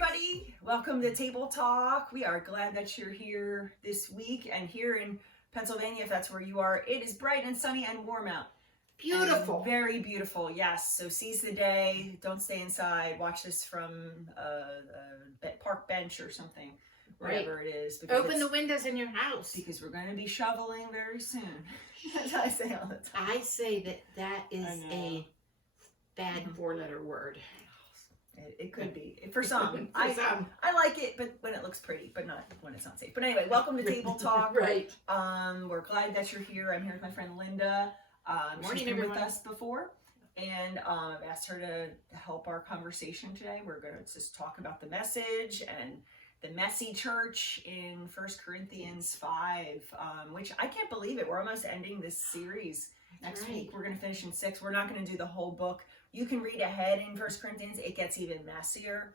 everybody. Welcome to Table Talk. We are glad that you're here this week, and here in Pennsylvania, if that's where you are, it is bright and sunny and warm out. Beautiful. And very beautiful, yes. So seize the day. Don't stay inside. Watch this from a park bench or something, wherever it is. Open the windows in your house. Because we're going to be shoveling very soon. That's what I say all the time. I say that is a bad four-letter word. It could be for some. I like it, but when it looks pretty, but not when it's not safe. But anyway, welcome to Table Talk. Right. We're glad that you're here. I'm here with my friend Linda. Morning, she's been everyone. with us before, and I've asked her to help our conversation today. We're going to just talk about the message and the messy church in 1 Corinthians 5, which I can't believe it. We're almost ending this series. Next week, we're going to finish in 6. We're not going to do the whole book. You can read ahead in 1 Corinthians. It gets even messier.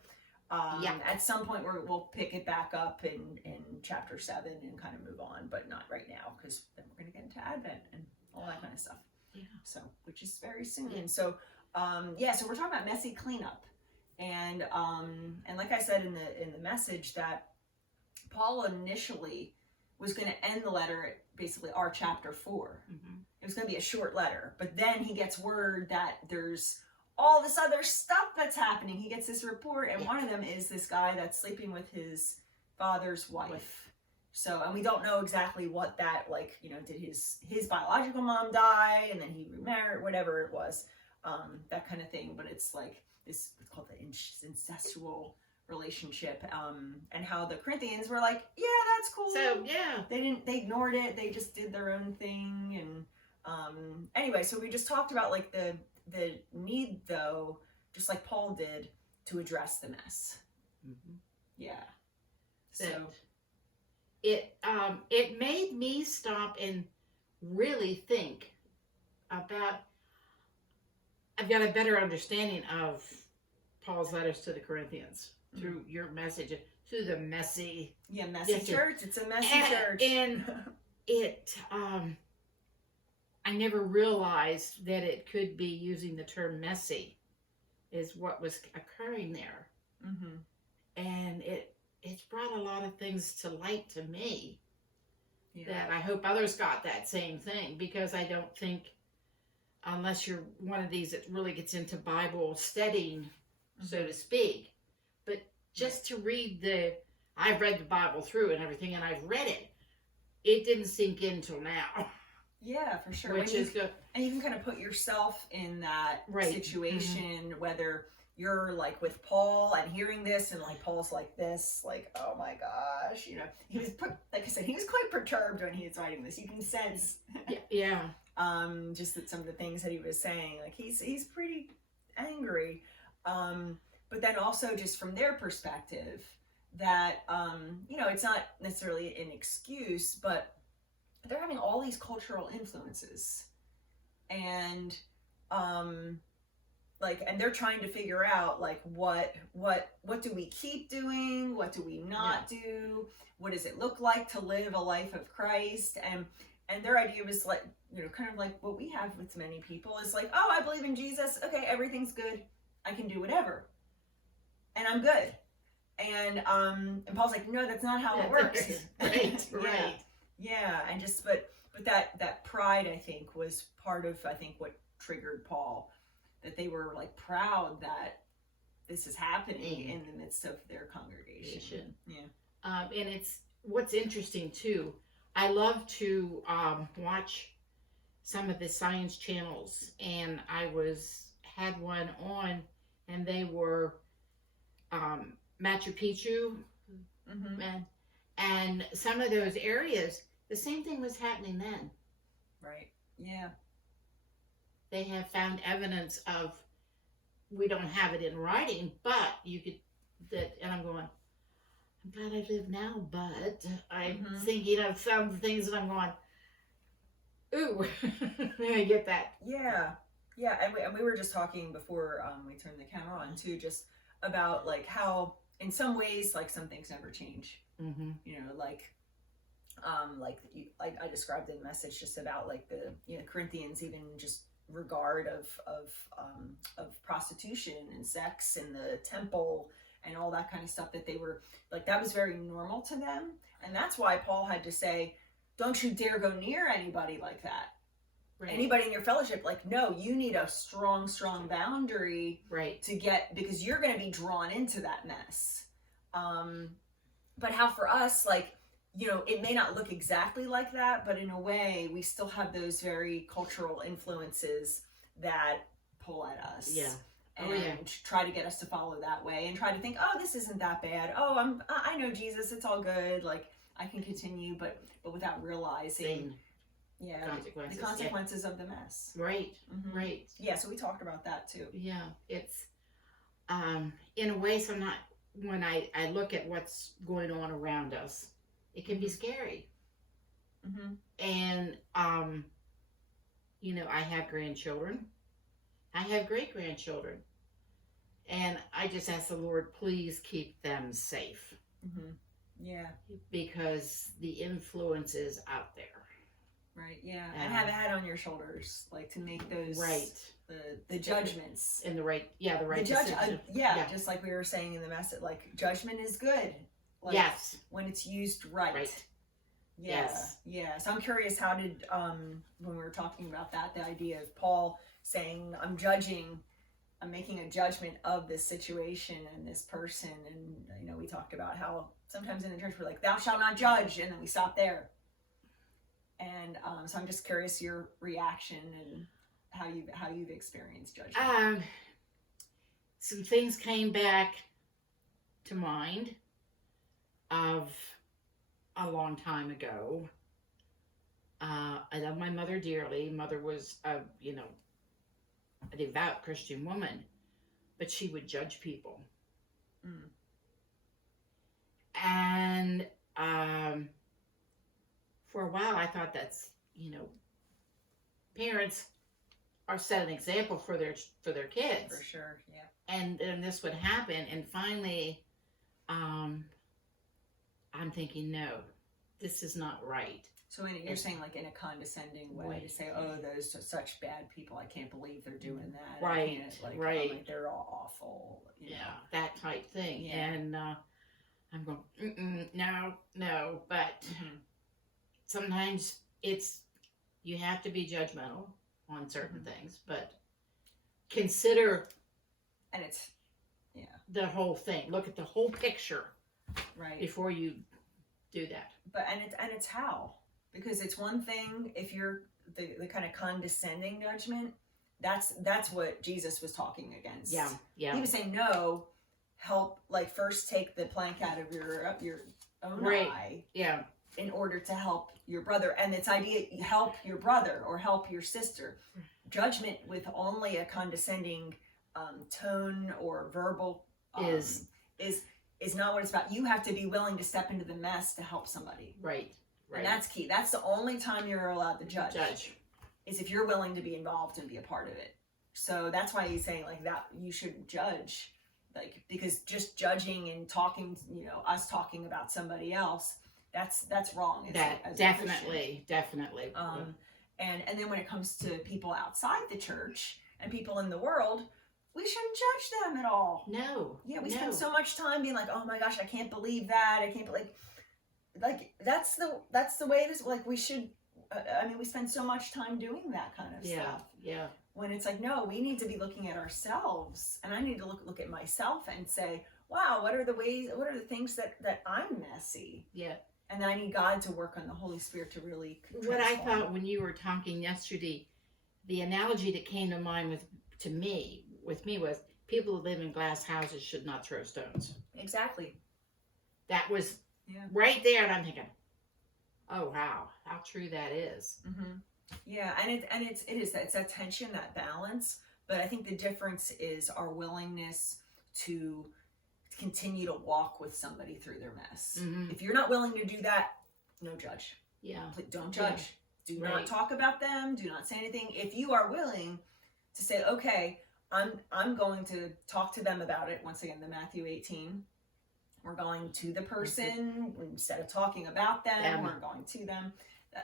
At some point, we'll pick it back up in chapter 7 and kind of move on, but not right now, because then we're going to get into Advent and all that kind of stuff. Yeah. So, which is very soon. And so, so we're talking about messy cleanup. And like I said in the message, that Paul initially was going to end the letter at basically our chapter 4. Mm-hmm. It was going to be a short letter, but then he gets word that there's all this other stuff that's happening. He gets this report, and one of them is this guy that's sleeping with his father's wife. So, and we don't know exactly what that, did his biological mom die, and then he remarried, whatever it was, that kind of thing. But it's like this, it's called the incestual relationship, and how the Corinthians were like, yeah, that's cool. So, yeah. They ignored it. They just did their own thing. And anyway, so we just talked about like the need, though, just like Paul did, to address the mess. Mm-hmm. Yeah. So it made me stop and really think about. I've got a better understanding of Paul's letters to the Corinthians through your message, through the messy church. It's a messy church, and it I never realized that it could be using the term messy is what was occurring there. Mm-hmm. And it's brought a lot of things to light to me that I hope others got that same thing, because I don't think, unless you're one of these that really gets into Bible studying, so to speak, but just to read I've read the Bible through and everything, and I've read it didn't sink in till now. Yeah, for sure. Which is good. And you can kind of put yourself in that situation, whether you're like with Paul and hearing this, and like Paul's like this, like, oh my gosh, he was like I said, he was quite perturbed when he was writing this. You can sense, just that some of the things that he was saying, like he's pretty angry, but then also just from their perspective, that it's not necessarily an excuse, but they're having all these cultural influences, and and they're trying to figure out like what do we keep doing, what do we not do, what does it look like to live a life of Christ, and their idea was like, kind of like what we have with many people is like, oh, I believe in Jesus, okay, everything's good, I can do whatever, and I'm good, and Paul's like, no, that's not how it works. Right. Yeah, and just but that pride, I think, was part of what triggered Paul, that they were like proud that this is happening in the midst of their congregation. Yeah. And it's what's interesting too. I love to watch some of the science channels, and I had one on, and they were Machu Picchu, and some of those areas, the same thing was happening then. Right. Yeah. They have found evidence of, we don't have it in writing, but you could, and I'm going, I'm glad I live now, but I'm thinking of some things that I'm going, ooh, I get that. Yeah. Yeah, and we were just talking before we turned the camera on too, just about like how in some ways, like some things never change. Mm-hmm. I described in the message just about like the Corinthians, even just regard of prostitution and sex in the temple and all that kind of stuff, that they were like, that was very normal to them. And that's why Paul had to say, don't you dare go near anybody like that. Right. Anybody in your fellowship, like, no, you need a strong boundary, right, to get, because you're going to be drawn into that mess. But how for us, like, you know, it may not look exactly like that, but in a way, we still have those very cultural influences that pull at us. Yeah. And try to get us to follow that way, and try to think, oh, this isn't that bad. Oh, I know Jesus. It's all good. Like, I can continue, but without realizing, the consequences of the mess. Right. Mm-hmm. Right. Yeah. So we talked about that too. Yeah. It's, in a way, so not, when I look at what's going on around us, it can be scary. Mm-hmm. And, you know, I have grandchildren. I have great-grandchildren. And I just ask the Lord, please keep them safe. Mm-hmm. Yeah. Because the influence is out there. Right, yeah. And have a head on your shoulders, like, to make those, right, the judgments. And the right decision. Just like we were saying in the message, like, judgment is good. Like, yes. When it's used right. Yeah. Yes. Yeah. So I'm curious, how did, when we were talking about that, the idea of Paul saying, I'm making a judgment of this situation and this person. And, you know, we talked about how sometimes in the church we're like, thou shalt not judge. And then we stop there. And so I'm just curious your reaction and how you've experienced judgment. Some things came back to mind of a long time ago. I love my mother dearly. Mother was a devout Christian woman, but she would judge people. Mm. And for a while I thought that's, parents are set an example for their kids. For sure, yeah. And then this would happen, and finally I'm thinking, no, this is not right. So you're saying, like, in a condescending way, to say, oh, those are such bad people, I can't believe they're doing that. Right, right. Like, they're all awful. Yeah, that type thing. Yeah. And I'm going, no. But mm-hmm. sometimes you have to be judgmental on certain mm-hmm. things, but consider, and it's, the whole thing. Look at the whole picture, right, before you do that. But and it's how, because it's one thing if you're the kind of condescending judgment. That's what Jesus was talking against. Yeah. He was saying, no, help, like, first take the plank out of your own right. eye. Yeah. In order to help your brother. And it's idea, help your brother or help your sister. Judgment with only a condescending tone or verbal is not what it's about. You have to be willing to step into the mess to help somebody. Right. And that's key. That's the only time you're allowed to judge. Is if you're willing to be involved and be a part of it. So that's why he's saying, like, that you shouldn't judge, like, because just judging and talking, us talking about somebody else, that's wrong. Definitely. And then when it comes to people outside the church and people in the world, we shouldn't judge them at all. No. Yeah, we spend so much time being like, oh my gosh, I can't believe that. I can't believe, like, that's the way it is. Like, we should, we spend so much time doing that kind of stuff. Yeah. When it's like, no, we need to be looking at ourselves, and I need to look at myself and say, wow, what are the things that I'm messy? Yeah. And then I need God to work on the Holy Spirit to really transform. What I thought when you were talking yesterday, the analogy that came to mind with me was people who live in glass houses should not throw stones. Exactly. That was right there, and I'm thinking, oh wow, how true that is. Mm-hmm. Yeah, and it's that tension, that balance. But I think the difference is our willingness to continue to walk with somebody through their mess. Mm-hmm. If you're not willing to do that, no judge. Yeah. Don't judge. Do not talk about them. Do not say anything. If you are willing to say, okay, I'm going to talk to them about it. Once again, the Matthew 18. We're going to the person instead of talking about them. We're going to them.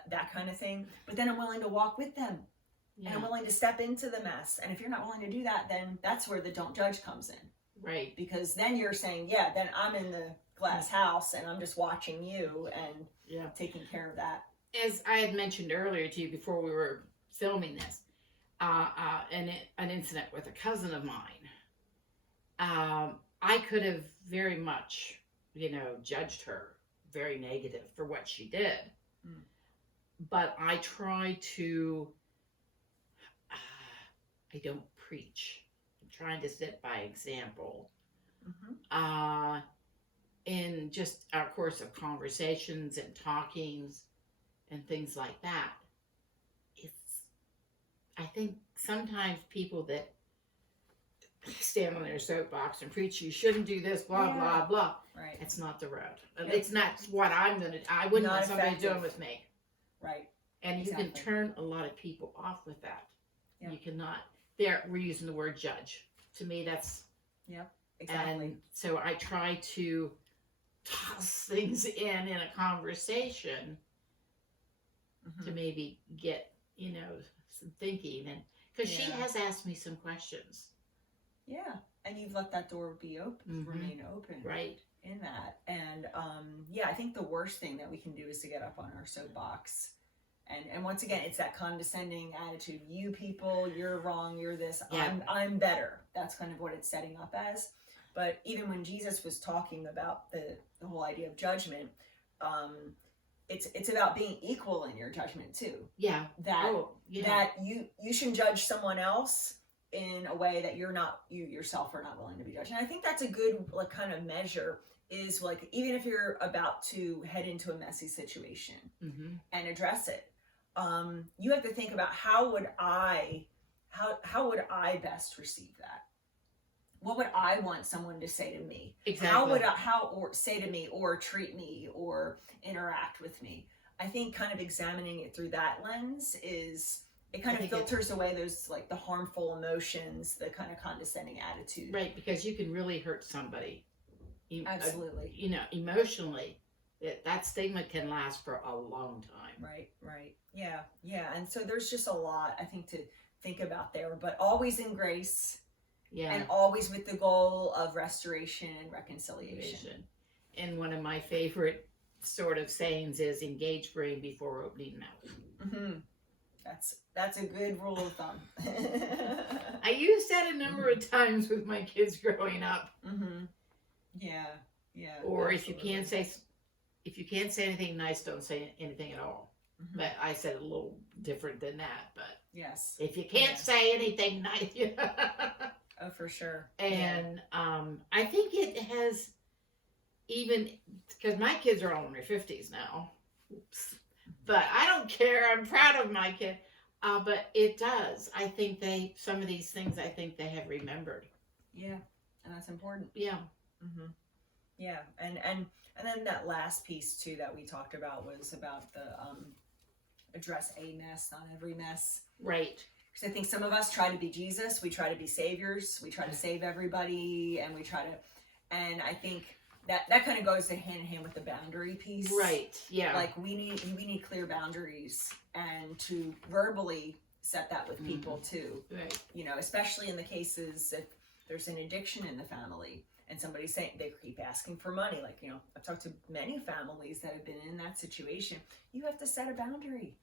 That kind of thing. But then I'm willing to walk with them. Yeah. And I'm willing to step into the mess. And if you're not willing to do that, then that's where the don't judge comes in. Right. Because then you're saying, yeah, then I'm in the glass house and I'm just watching you and taking care of that. As I had mentioned earlier to you before we were filming this, an incident with a cousin of mine. I could have very much, judged her very negative for what she did. Mm. But I try to, I don't preach. I'm trying to set by example. Mm-hmm. In just our course of conversations and talkings and things like that. I think sometimes people that stand on their soapbox and preach, you shouldn't do this, blah, blah, blah. Right. It's not the road. Yep. It's not what I wouldn't want somebody doing with me. Right. And you can turn a lot of people off with that. Yep. You cannot, we're using the word judge. To me, that's... Yep, exactly. And so I try to toss things in a conversation to maybe get, some thinking, and because she has asked me some questions. Yeah, and you've let that door be open, remain open, right? In that, and I think the worst thing that we can do is to get up on our soapbox, and once again, it's that condescending attitude. You people, you're wrong. You're this. Yeah. I'm better. That's kind of what it's setting up as. But even when Jesus was talking about the whole idea of judgment, it's about being equal in your judgment too. Yeah. That you shouldn't judge someone else in a way that you yourself are not willing to be judged. And I think that's a good kind of measure, is even if you're about to head into a messy situation and address it, you have to think about how would I best receive that? What would I want someone to say to me? Exactly. Or say to me, or treat me, or interact with me? I think kind of examining it through that lens it kind of filters away those the harmful emotions, the kind of condescending attitude. Right, because you can really hurt somebody. Absolutely. Emotionally, that stigma can last for a long time. Right. Yeah. And so there's just a lot, I think, to think about there, but always in grace. Yeah. And always with the goal of restoration and reconciliation. And one of my favorite sort of sayings is engage brain before opening mouth. Mm-hmm. That's a good rule of thumb. I used that a number of times with my kids growing up. Mm-hmm. Yeah. Or absolutely. if you can't say anything nice, don't say anything at all. Mm-hmm. But I said it a little different than that. But yes, if you can't say anything nice, oh, for sure. And I think it has, even because my kids are all in their 50s now. Oops. But I don't care. I'm proud of my kid. But it does. I think some of these things, I think they have remembered. Yeah, and that's important. Yeah. Mm-hmm. Yeah, and then that last piece too that we talked about was about the address a mess, not every mess. Right. Because I think some of us try to be Jesus. We try to be saviors. We try to save everybody, and and I think that kind of goes hand in hand with the boundary piece. Right. Yeah. We need clear boundaries, and to verbally set that with people too. Right. Especially in the cases if there's an addiction in the family and somebody's saying they keep asking for money. I've talked to many families that have been in that situation. You have to set a boundary,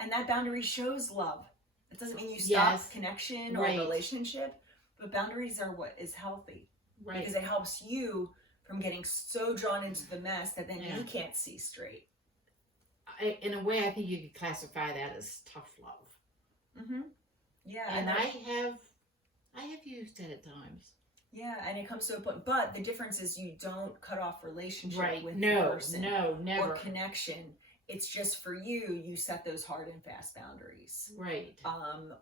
and that boundary shows love. It doesn't mean you stop connection or relationship, but boundaries are what is healthy. Right. Because it helps you from getting so drawn into the mess that then you can't see straight. In a way, I think you could classify that as tough love. Mm-hmm. Yeah. And I have used it at times. Yeah, and it comes to a point. But the difference is you don't cut off relationship with the person. No, never. Or connection. It's just for you set those hard and fast boundaries. Right.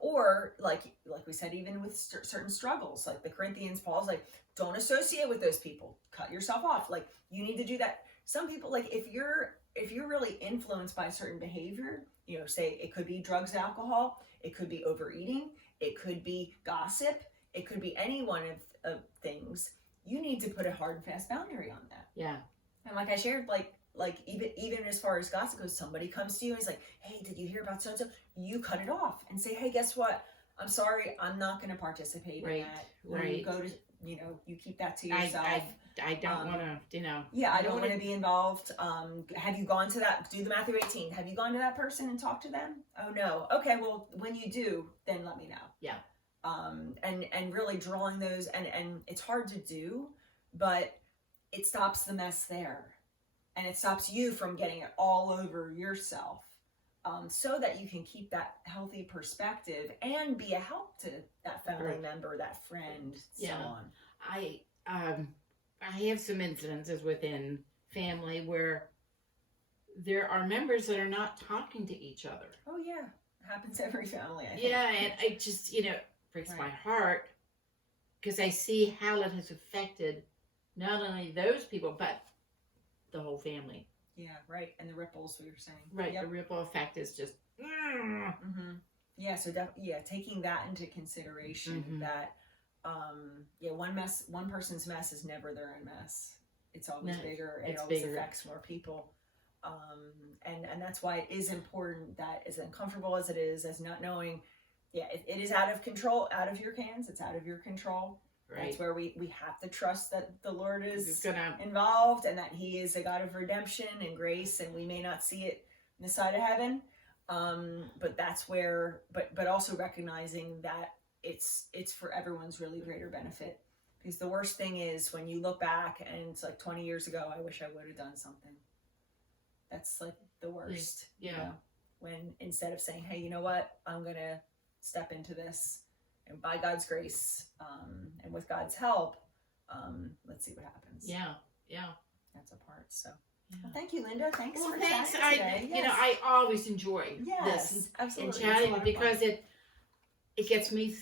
Or like we said, even with certain struggles, like the Corinthians, Paul's don't associate with those people. Cut yourself off. You need to do that. Some people, if you're really influenced by a certain behavior, say it could be drugs, alcohol, it could be overeating, it could be gossip, it could be any one of things. You need to put a hard and fast boundary on that. Yeah. And like I shared, even as far as gossip goes, somebody comes to you and is like, hey, did you hear about so-and-so? You cut it off and say, hey, guess what? I'm sorry, I'm not going to participate in that. When you go to you know, you keep that to yourself. I don't want to, you know. Yeah, I don't want to be involved. Have you gone to that? Do the Matthew 18. Have you gone to that person and talked to them? Oh no. Okay, well, when you do, then let me know. Yeah. And really drawing those, and it's hard to do, but it stops the mess there, and it stops you from getting it all over yourself, so that you can keep that healthy perspective and be a help to that family member, that friend, so on. I have some incidences within family where there are members that are not talking to each other. Oh yeah, it happens to every family, I think. Yeah, and it just, you know, breaks my heart, because I see how it has affected not only those people, but the whole family. Yeah, right. And the ripples, we were saying. Right, the ripple effect is just... Yeah, so taking that into consideration, that one person's mess is never their own mess. It's always bigger, and it always affects more people. And that's why it is important that, as uncomfortable as it is, as not knowing, it is out of control, out of your hands, it's out of your control. Right. That's where we have to trust that the Lord is involved, and that He is a God of redemption and grace, and we may not see it in the side of heaven. But that's where, but also recognizing that it's for everyone's really greater benefit. Because the worst thing is when you look back and it's like 20 years ago, I wish I would have done something. That's like the worst. Yeah. You know? When instead of saying, hey, you know what, I'm going to step into this, and by God's grace, and with God's help, let's see what happens. Yeah. That's a part. So, well, thank you, Linda. Thanks for thanks. chatting today. You know, I always enjoy this and chatting, because it gets me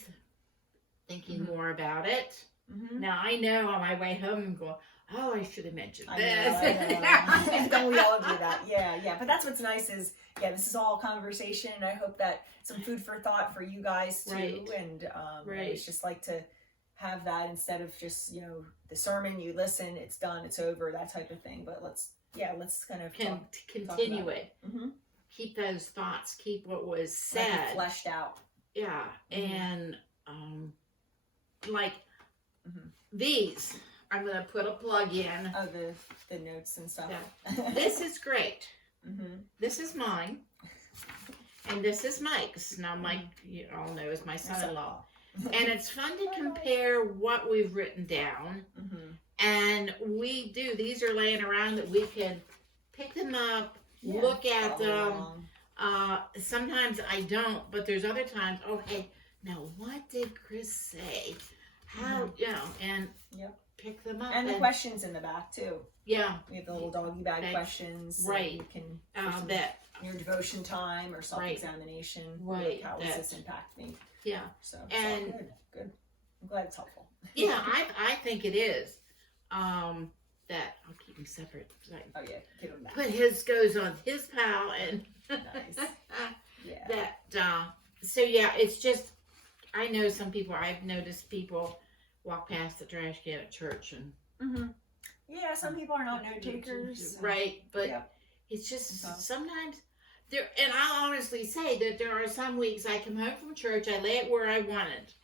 thinking more about it. Now I know on my way home I'm going, oh, I should have mentioned this. I know. Don't we all do that? Yeah. But that's what's nice is, this is all conversation. I hope that some food for thought for you guys too. Right. And it's just like to have that instead of just, the sermon, you listen, it's done, it's over, that type of thing. But let's kind of continue it. Keep those thoughts, keep what was said. Like it fleshed out. Yeah. And these, I'm going to put a plug in. Oh, the notes and stuff. Yeah. This is great. This is mine. And this is Mike's. Now, Mike, you all know, is my son-in-law. And it's fun to compare what we've written down. And these are laying around that we can pick them up, look at them. Sometimes I don't, but there's other times, oh, hey, now what did Chris say? How, and pick them up. And the questions in the back, too. Yeah. We have the little doggy bag questions. Right. You can, your devotion time or self-examination. Right. How does this impact me? Yeah. So good. I'm glad it's helpful. Yeah, I think it is. That I'll keep them separate. Oh yeah, give them that. But his goes on his pal, and nice. So it's just, I know some people. I've noticed people walk past the trash can at church, and some people are not note takers, right? But it's just sometimes there. And I'll honestly say that there are some weeks I come home from church, I lay it where I wanted,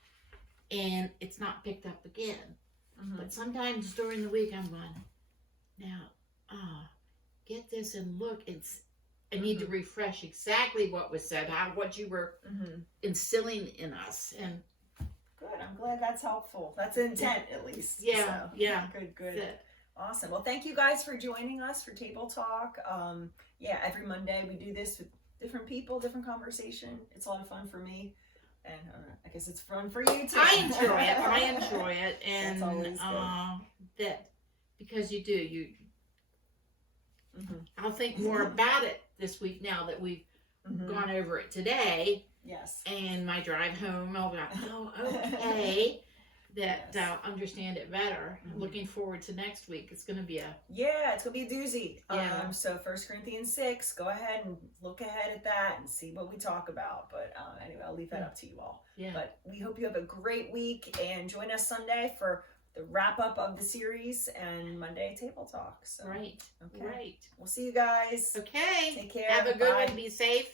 and it's not picked up again. But sometimes during the week I'm going, now, get this and look. I need to refresh exactly what was said, what you were instilling in us. And good. I'm glad that's helpful. That's the intent, at least. Yeah. Good. Awesome. Well, thank you guys for joining us for Table Talk. Every Monday we do this with different people, different conversation. It's a lot of fun for me. And I guess it's fun for you too. I enjoy it. And that's always good. That, because you do, I'll think more about it this week now that we've gone over it today. Yes. And my drive home, I'll be like, oh, okay. That I'll understand it better. I'm looking forward to next week. It's going to be it's going to be a doozy. So 1 Corinthians 6, go ahead and look ahead at that and see what we talk about. But anyway, I'll leave that up to you all. Yeah. But we hope you have a great week, and join us Sunday for the wrap up of the series and Monday Table Talk. So, right. Okay. Right. We'll see you guys. Okay. Take care. Have a good one. Be safe.